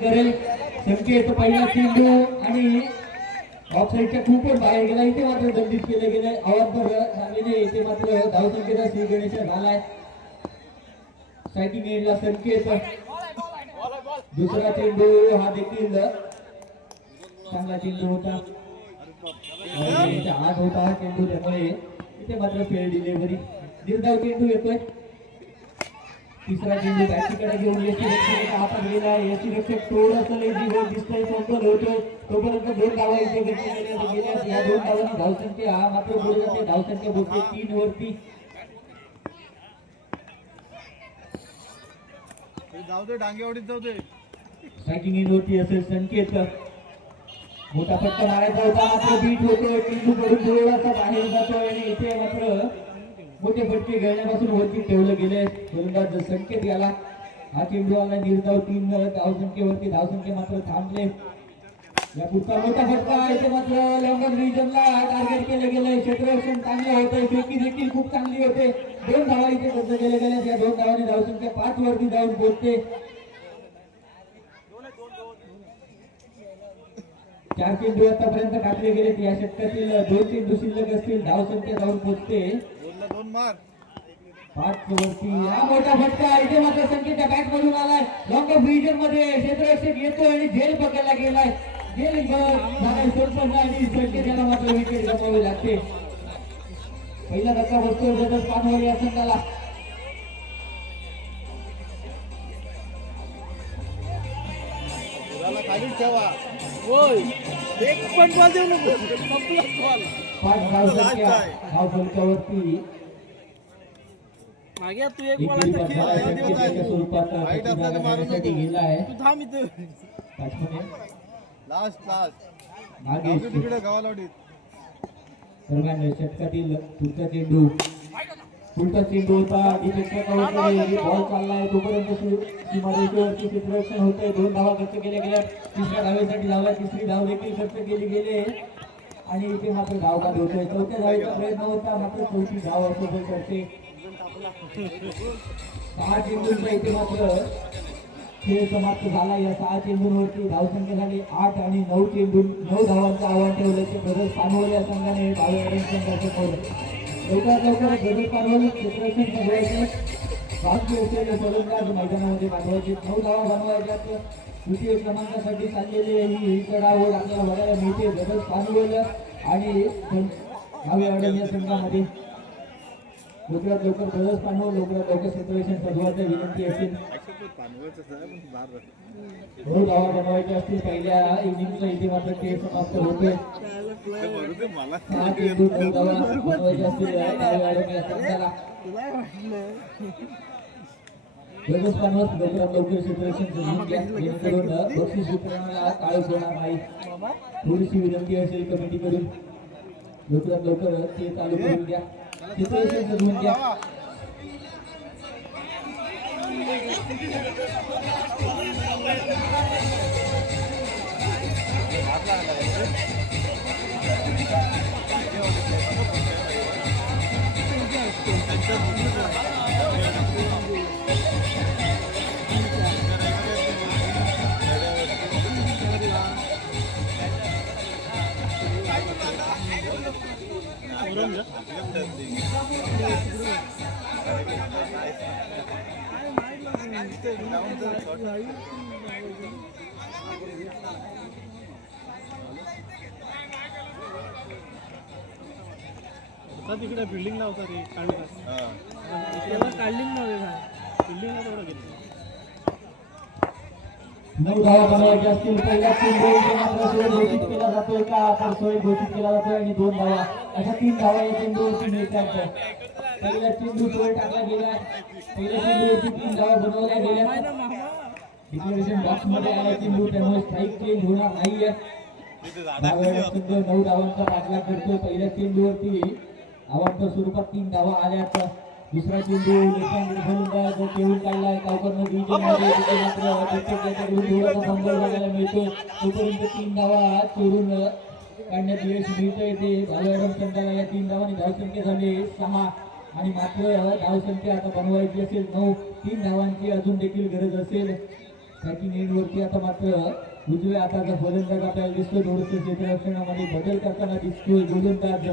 करेल. संकेत पहिला चेंडू आणि ऑफसाईडच्या खूपच बाहेर गेला. इथे मात्र दंडित केले गेले. अवांतर झालेले इथे मात्र धावसंख्येचा श्री गणेश झालाय. स्ट्रायकिंग एंडला संकेत. दुसरा चेंडू हा देखील चांगला चेंडू होता. आत होता हा चेंडू, त्यामुळे इथे मात्र फेल डिलिव्हरी. निर्धाव चेंडू येतोय. तिसरा चेंडू बॅटकडे घेऊन यष्टीरक्षक हातात गेला. यष्टीरक्षक थोडंसं लेझी होत दिसतोय. कंट्रोल होतोय. तोपर्यंत 2 धावा इथे गेल्या. या 2 धावांनी धावसंख्या मात्र पुढे जाते. धावसंख्या बोलते 3 वरती. जाऊ दे, डांगेवाडीत जाऊ दे. स्ट्रायकिंग इन वरती असेल संकेत. मोठा फटका मारायचा होता, मात्र बीट होतोय. चेंडू कडून थोडासा बाहेर जातोय आणि इथे मात्र मोठे फटके खेळण्यापासून वरती ठेवलं गेले. गोलंदाज संकेत याला. हा चेंडू आला निर्धाव 3 धावसंख्येवरती. धावसंख्ये मात्र थांबले. या पुढचा मोठा फटका इथे मात्र लॉंगन रिजनला टार्गेट केले गेले. क्षेत्ररक्षण चांगलं होतंय. फेकी देखील खूप चांगली होते. 2 धावा इथे रद्द केल्या गेल्या. या 2 धावांनी धावसंख्या 5 वरती जाऊन पोहोचते. 4 चेंडू आतापर्यंत टाकले गेले. या षटकातील 2 चेंडू शिल्लक असतील. धावसंख्या जाऊन पोहोचते 5 वरती. हा मोठा फटका इथे मात्र संकेतच्या बॅट मधून आलाय. लॉंग ऑफ रिजन मध्ये क्षेत्ररक्षक येतोय आणि झेल पकडला गेलाय. झेल आणि संकेत याला मात्र विकेट गमवावी लागते. पहिला धक्का बसतोय जगत पानवरे या संघाला. खाली ठेवा. होय, एक पण बॉल देऊ नको. 5 धावसंख्या धावफलकावरती. मागे तू एक बॉलाचा खेळ स्वरूपात मारण्यासाठी गेलाय. तू थांब इथं. लास्ट मागे तिकडे गावालावडीत. दरम्यान षटकातील पुढचा चेंडू होता. बॉल चाललाय तोपर्यंत सीमारेषेवरती क्षेत्ररक्षण होतंय. 2 धावा खर्च केल्या गेल्या. तिसऱ्या धावेसाठी धावला. तिसरी धाव देखील खर्च केली गेले आणि इथे मात्र धाव बाद होतोय. 4थ्या धावेचा प्रयत्न होता, मात्र 4थी धाव असं करते. 6 चेंडूंचा इथे मात्र खेळ समाप्त झाला. या 6 चेंडूंवरती धावसंख्या झाली 8 आणि 9 धावांचं आव्हान ठेवलं. ते बदल पानवले या संघाने भावे संघाचं ठेवलं. लवकरात बदल पानवले क्षेत्ररक्षण सगळ्याचे बाकी असलेले फलंदाज मैदानामध्ये पाठवायचे. 9 धावा बनवायच्यात. द्वितीय क्रमांकासाठी चाललेले ही चढाओढ आपल्याला बघायला मिळते. बदल पानवले आणि भावे या संघामध्ये लवकरात लवकर बदल पानवल लवकरात लवकर क्षेत्ररक्षण सजवायची विनंती असेल. 9 धावा बनवायच्या असतील पहिल्या इनिंगचा. इथे मात्र खेळ समाप्त होतोय. 6 चेंडू 9 धावा बनवायच्या असतील या संघाला. बदल पानवल लवकरात लवकर क्षेत्ररक्षण सजवून घ्या, जेणेकरून बक्षीस वितरणाला काळोख होणार नाही. थोडीशी विनंती असेल कमिटीकडून. लवकरात लवकर ते चालू करून द्या. क्षेत्ररक्षण सजवून घ्या. तिकडे बिल्डिंग होता रे काढली नव्हे बिल्डिंगला तेवढं गेलं. 9 धावा बनवायच्या असतील. पहिला चेंडू घोषित केला जातोय का तर सोय घोषित केला जातोय आणि 2 धावा अशा 3 धावा या चेंडूवरती मिळतात. पहिला चेंडू सोय टाकला गेला. पहिल्या चेंडूवरती 3 धावा बनवल्या गेल्या. डिक्लेरेशन बॉक्स मध्ये आला चेंडू, त्यामुळे स्ट्राईक चेंज होणार नाहीये. 9 धावांचा दाखला करतोय. पहिल्या चेंडूवरती आव्हान स्वरूपात 3 धावा आल्यात. दुसरा चेंडू फलंदाज खेळून काढलाय. गावकरनं डिव्हिजनमध्ये मात्र प्रत्येकाकडून थोडासा फंबल बघायला मिळतोय. तोपर्यंत 3 धावा चोरून काढण्यात यश मिळतंय. ते भावेडम संघाला या 3 धावांनी धावसंख्या झाली 6 आणि मात्र धावसंख्या आता बनवायची असेल 9. 3 धावांची अजून देखील गरज असेल. बॅटिंग एंडवरती आता मात्र उजव्या हाताचा फलंदाज आपल्याला दिसतोय. थोडंसं क्षेत्ररक्षणामध्ये बदल करताना दिसतोय गोलंदाज.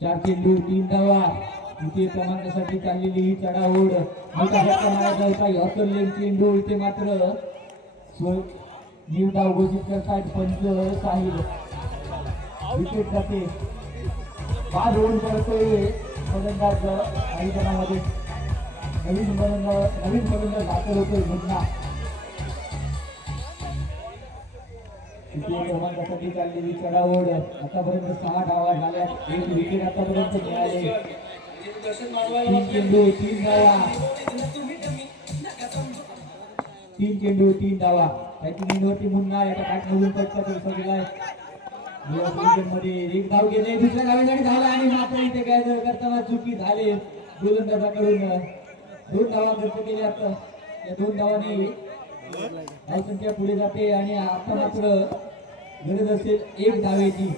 4 चेंडू 3 धावा. द्वितीय क्रमांकासाठी चाललेली ही चढाओढ मोठा फटका मारायचा होता. यॉर्कर चेंडू इथे मात्र निर्धाव घोषित करतायत पंच साहिल. विकेट जाते. बाद होऊन पडतोय फलंदाज. काही जणांमध्ये नवीन फलंदाज दाखल होतोय मुन्ना. तृतीय क्रमांकासाठी चाललेली चढाओढ. आतापर्यंत 6 धावा झाल्या. 1 विकेट आतापर्यंत मिळाले. 3 चेंडू 3 धावा. 3 चेंडू 3 धावा. बॅटिंग एंडवरती मुन्ना एका बॅटमधून फटका चौका गेलाय. मध्ये 1 धाव गेले. दुसऱ्या धावेसाठी धावला आणि मात्र इथे काय करताना चुकी झाली गोलंदाजाकडून. 2 धावा खर्च केल्या. या 2 धावांनी धावसंख्या पुढे जाते आणि आता मात्र गरज असेल 1 धावेची.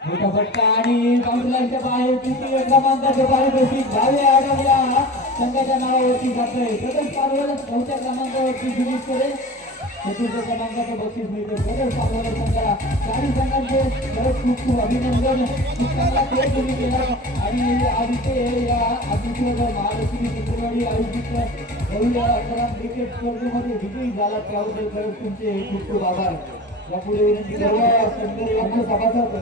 मोठा फटका आणि बाउंड्रीच्या बाहेर तृतीय क्रमांकाचे पारितोषिक धावे आढळल्या संघाच्या नावावरती जातोय. प्रथम पारवल 4थ्या क्रमांकावरती फिनिश करेल. चतुर्थ क्रमांकाचं बक्षीस मिळतं. प्रथम पारवल संघाला 4 संघांचे खरंच खूप खूप अभिनंदन. खूप चांगला खेळ तुम्ही केला आणि आज इथे या अतिशय महालक्ष्मी चित्रवाडी आयोजित क्रिकेट स्पर्धेमध्ये विजयी झाला त्याबद्दल खरंच तुमचे खूप खूप आभार. यापुढे विनंती सर्व सभासद